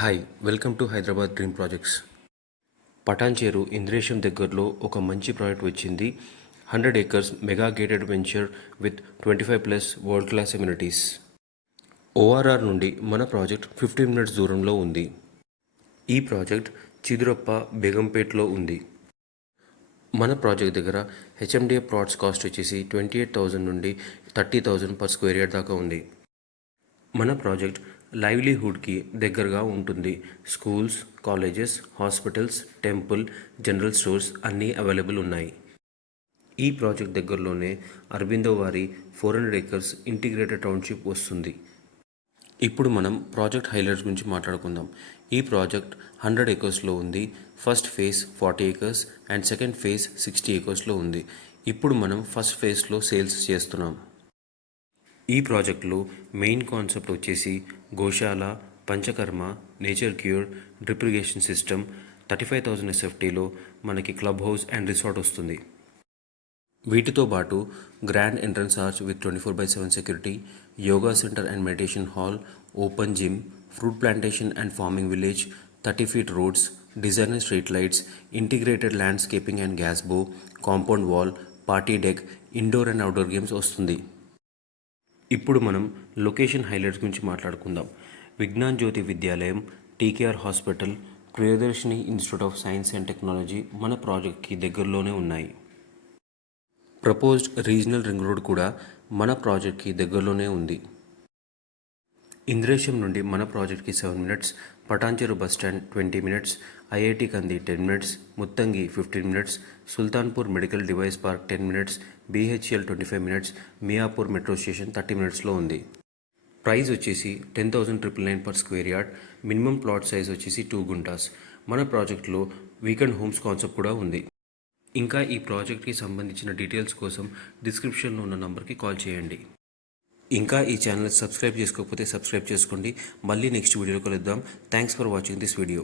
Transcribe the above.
Hi welcome to Hyderabad dream projects. Patancheru Indresham దగ్గరలో ఒక మంచి ప్రాజెక్ట్ వచ్చింది. 100 acres mega gated venture with 25+ world class amenities. ORR నుండి మన ప్రాజెక్ట్ 15 minutes దూరంలో ఉంది. ఈ ప్రాజెక్ట్ చిదురప్ప బేగంపేట్లో ఉంది. మన ప్రాజెక్ట్ దగ్గర హెచ్ఎండిఏ ప్లాట్స్ కాస్ట్ వచ్చేసి 28,000 నుండి 30,000 per square yard దాకా ఉంది. మన ప్రాజెక్ట్ లైవ్లీహుడ్కి దగ్గరగా ఉంటుంది. Schools, colleges, hospitals, temple, general stores అన్నీ అవైలబుల్ ఉన్నాయి. ఈ ప్రాజెక్ట్ దగ్గరలోనే అరబిందో వారి 400 acres ఇంటిగ్రేటెడ్ టౌన్షిప్ వస్తుంది. ఇప్పుడు మనం ప్రాజెక్ట్ హైలైట్స్ గురించి మాట్లాడుకుందాం. ఈ ప్రాజెక్ట్ 100 acresలో ఉంది. First phase 40 acres and second phase 60 acresలో ఉంది. ఇప్పుడు మనం ఫస్ట్ ఫేజ్లో సేల్స్ చేస్తున్నాం. ఈ ప్రాజెక్టులో మెయిన్ కాన్సెప్ట్ వచ్చేసి goshala, panchakarma, nature cure, drip irrigation system. 35,000 SFTలో మనకి క్లబ్ హౌస్ అండ్ రిసార్ట్ వస్తుంది. వీటితో పాటు grand entrance arch with 24/7 security, yoga centre and meditation hall, open gym, fruit plantation and farming village, 30 feet roads, designer street lights, integrated landscaping and gazebo, compound wall, party deck, indoor and outdoor games వస్తుంది. ఇప్పుడు మనం location highlights గురించి మాట్లాడుకుందాం. విజ్ఞాన్ జ్యోతి విద్యాలయం, TKR hospital, Priyadarshini institute of science and technology మన ప్రాజెక్ట్కి దగ్గరలోనే ఉన్నాయి. ప్రపోజ్డ్ రీజనల్ రింగ్ రోడ్ కూడా మన ప్రాజెక్ట్కి దగ్గరలోనే ఉంది. ఇంద్రేశం నుండి మన ప్రాజెక్ట్కి 7 minutes, Patancheru bus stand 20 minutes, IIT కంది 10 minutes, Muthangi 15 minutes, Sultanpur medical device park 10 minutes, BHEL 25 minutes, Miyapur metro station 30 minutesలో ఉంది. ప్రైస్ వచ్చేసి 10,999 per square yard. Minimum plot size వచ్చేసి 2 గుంటాస్. మన ప్రాజెక్ట్లో వీకెండ్ హోమ్స్ కాన్సెప్ట్ కూడా ఉంది. ఇంకా ఈ ప్రాజెక్ట్కి సంబంధించిన డీటెయిల్స్ కోసం డిస్క్రిప్షన్లో ఉన్న నంబర్కి కాల్ చేయండి. ఇంకా ఈ ఛానల్ సబ్స్క్రైబ్ చేసుకోకపోతే సబ్స్క్రైబ్ చేసుకోండి. మళ్ళీ నెక్స్ట్ వీడియోలో కలుద్దాం. Thanks for watching this video.